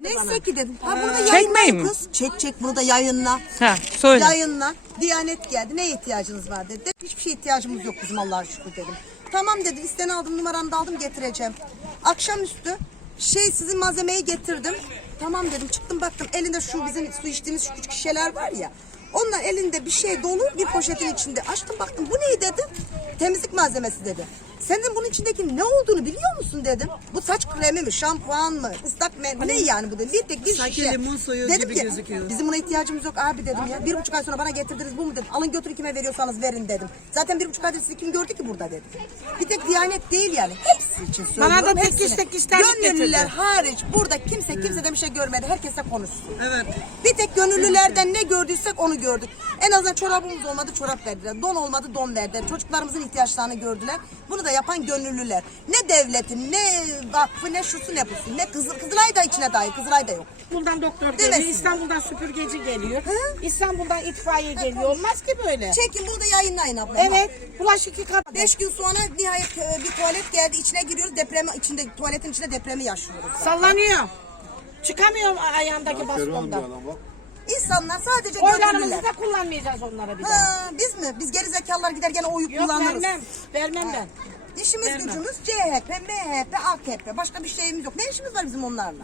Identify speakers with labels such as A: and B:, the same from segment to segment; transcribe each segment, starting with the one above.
A: Neyse ki dedim. Ha bunu da
B: Çekmeyin
A: yayınlayın
B: mi?
A: kız. Çek bunu da yayınla.
B: Ha, söyle.
A: Yayınla. Diyanet geldi. Neye ihtiyacınız var dedi. Hiçbir şeye ihtiyacımız yok bizim Allah'a şükür dedim. Tamam dedi. İsteni aldım, numaranı da aldım, getireceğim. Akşamüstü sizin malzemeyi getirdim. Tamam dedim. Çıktım baktım elinde şu bizim su içtiğimiz şu küçük şişeler var ya. Onlar elinde bir şey dolu bir poşetin içinde. Açtım baktım bu ne dedim. Temizlik malzemesi dedi. Sen de bunun içindeki ne olduğunu biliyor musun dedim. Bu saç kremi mi, şampuan mı, ıslak mendil ne yani bu dedim. Bir tek bir
C: Sanki
A: şişe.
C: limon suyu
A: dedim
C: gibi
A: ki,
C: gözüküyor.
A: bizim buna ihtiyacımız yok abi dedim ya. 1,5 ay sonra bana getirdiniz bu mu dedim. Alın götürün kime veriyorsanız verin dedim. Zaten 1,5 aydır sizi kim gördü ki burada dedim. Bir tek Diyanet değil yani. Hepsi için söylüyorum.
C: Bana da
A: hepsini.
C: tekiş terlik
A: Gönüllüler
C: getirdi.
A: hariç burada kimseden bir şey görmedi. Herkese konuşsun.
C: Evet.
A: Bir tek gönüllülerden ne gördüysek onu gördük. En azından çorabımız olmadı çorap verdiler. Don olmadı don verdiler. Çocuklarımızın ihtiyaçlarını gördüler. Bunu da yapan gönüllüler. Ne devletin, ne vakfı, ne şusu, ne busu, ne Kızılay da içine dahil. Kızılay da yok.
C: İstanbul'dan doktor geliyor,
A: Demesin.
C: İstanbul'dan süpürgeci geliyor,
A: Hı?
C: İstanbul'dan itfaiye geliyor. Olmaz ki böyle.
A: Çekin bunu da yayınlayın abla.
C: Evet, bulaşık yıkatma.
A: 5 gün sonra nihayet bir tuvalet geldi. İçine giriyoruz. Tuvaletin içinde depremi yaşıyoruz.
C: Sallanıyor. Çıkamıyorum ayağındaki bastondan.
A: İnsanlar sadece
C: Oylarımızı
A: gönüllüler.
C: da kullanmayacağız onlara bir daha.
A: Ha, biz mi? Biz gerizekalılar gider gene oyu
C: Yok
A: kullanırız.
C: vermem ben.
A: İşimiz
C: Vermem.
A: gücümüz CHP, MHP, AKP. Başka bir şeyimiz yok. Ne işimiz var bizim onlarla?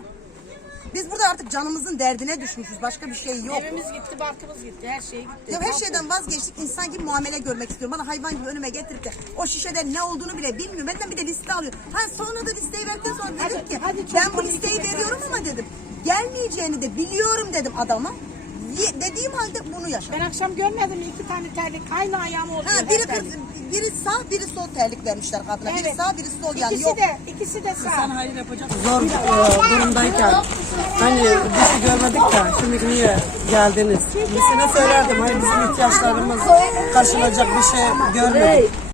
A: Biz burada artık canımızın derdine düşmüşüz. Başka bir şey yok.
C: Evimiz gitti, barkımız gitti, her şey gitti.
A: Ya her şeyden vazgeçtik. İnsan gibi muamele görmek istiyorum. Bana hayvan gibi önüme getirip de o şişede ne olduğunu bile bilmiyorum. Benden bir de liste alıyor. Ha sonra da listeyi verdikten sonra dedim
C: Hadi,
A: ki
C: hadi çok
A: ben bu
C: komik
A: listeyi
C: bir şey
A: veriyorum ama dedim. Gelmeyeceğini de biliyorum dedim adama. Dediğim halde bunu yaşadım.
C: Ben akşam görmedim mi 2 tane terlik aynı ayağım oluyor.
A: Ha, biri sağ, biri sol terlik vermişler kadına. Biri
C: Evet.
A: sağ, biri sol yani
C: İkisi
A: yok.
C: ikisi de sağ.
D: Hayır yapacak. Zor durumdayken hani bizi görmedik de şimdi niye geldiniz? Birisine söylerdim hani bizim ihtiyaçlarımız karşılayacak bir şey görmedik.